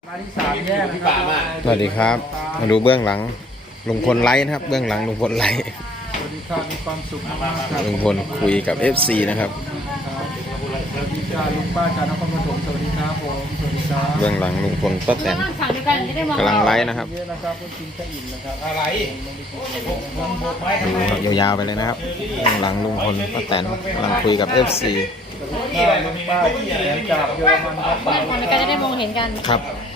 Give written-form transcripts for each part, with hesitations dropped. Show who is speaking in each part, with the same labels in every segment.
Speaker 1: มาที่3 แยกนะครับ
Speaker 2: สวัสดีครับมาดูเบื้องหลังลุงพลไลฟ์นะครับเบื้องหลังลุงพลไลฟ์
Speaker 1: สวัสดีครับมีความสุขมากๆครับ
Speaker 2: ลุงพลคุยกับ FC นะครับ
Speaker 1: สวัสดีจ้าลุงป้าจากนครปฐมสวัสดีครับผมสวัสดีครับ
Speaker 2: เบื้องหลังลุงพลป้าแตนกำลังไลฟ์นะครับ
Speaker 1: เยอะนะครับคุณกินข้าวอิ่มนะครับ
Speaker 3: อะไร
Speaker 2: ดูครับยาวๆไปเลยนะครับเบื้องหลังลุงพลป้าแตนกำลังคุยกับ FC
Speaker 1: ลุงป้าแหลมจากเยอรมันครับ
Speaker 4: คนในการจะได้มองเห็นกัน
Speaker 2: ครับ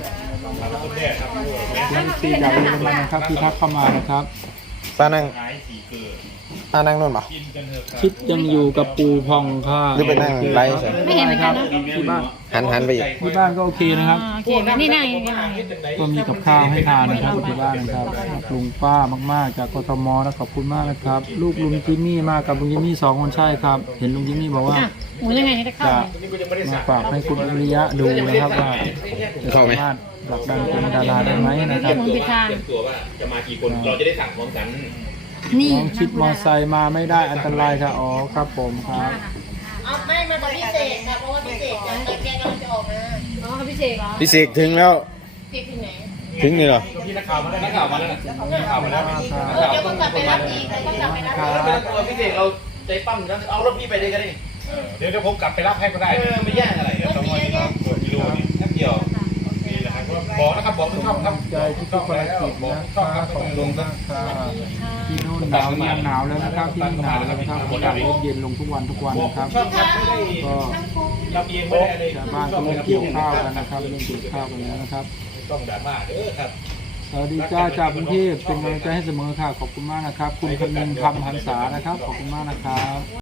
Speaker 1: FC จากเยอรมันนะครับที่ทักเข้ามานะครับ
Speaker 2: ป้านั่งป้านั่งนู่นเปล่า
Speaker 1: คิดยังอยู่กับปูพองค่ะ
Speaker 2: หรือไปนั่งไลฟ์เฉย
Speaker 4: ไม่เห็นเหมือนกันนะ
Speaker 1: ที่บ้าน
Speaker 2: หันไปอีก
Speaker 1: ที่บ้านก็โอเคนะครับ
Speaker 4: โอเคแบบนี้นั่งอย่างเงี้ย
Speaker 1: ก็มีกับข้าวให้ทานนะครับที่บ้านนะครับลุงป้ามากๆจากกทมนะขอบคุณมากนะครับ ลูกลุงจิมมี่มากับลุงจิมมี่2 คนใช่ครับ เห็นลุงจิมมี่บอกว่า
Speaker 4: อ่ะหมูยังไงให้ได้เข้า
Speaker 1: จะ
Speaker 4: ไหม
Speaker 1: มาฝากให้คุณอริยะดูนะครับว่าจะสามารถผลักดันเป็นดาราได้ไหมนะครับ
Speaker 4: หมุนผิดทาง
Speaker 3: ตัวว่าจะมากี่คนเราจะได้สั่งพร้อมกัน
Speaker 4: นี่
Speaker 1: น้องชิดมอไซค์มาไม่ได้อันตรายค่ะอ๋อครับผมครับ
Speaker 5: เอาไม่มาจากพิเศษค่ะเพราะว่าพิเศษยังแกกำลังจะออกมา
Speaker 4: อ๋อเขาพิเศษเหรอ
Speaker 2: พี่เสกถึงแล้ว
Speaker 5: พี่ถึงไหน
Speaker 2: ถึงนี่เหรอ
Speaker 3: พี่นักข่าวมาแล้วนักข่าวมาแล้วนักข่าวมาแล้ว
Speaker 5: เดี๋ยวก็กลับไปรับอีกเดี๋ยวก็กลับไปรับ
Speaker 3: ไม่ต้องกลัวพี่เด็กเราใจปั้มนะเอารถพี่ไปเลยก็ได้เดี๋ยวผมกลับไปรับให้ก็ได้ไม่แย่งอะไรต้องมากิโลนี่แค่เดียวนี่แหละครับบอกนะครับบอกทุกช่องครับ
Speaker 1: ใจทุกๆภารกิจนะครับขอบคุณมากครับที่นู่นหนาวยังหนาวแล้วนะครับที่นี่หนาวแล้วนะครับอากาศเริ่มเย็นลงทุกวันนะครับ
Speaker 3: ช่องครับไม่ได้
Speaker 1: ก็
Speaker 3: รับเองไม่ได้เลย
Speaker 1: ชาวบ้านก็เริ่มเกี่ยวข้าวกันนะครับเริ่มเกี่ยวข้าวกันแล้วนะครับ
Speaker 3: ต้องด่ามาเด้อครับ
Speaker 1: สวัสดีจ้าจากกรุงเทพเป็นกำลังใจให้เสมอค่ะขอบคุณมากนะครับ คุณคำนึงคำหันษานะครับขอบคุณมากนะครับ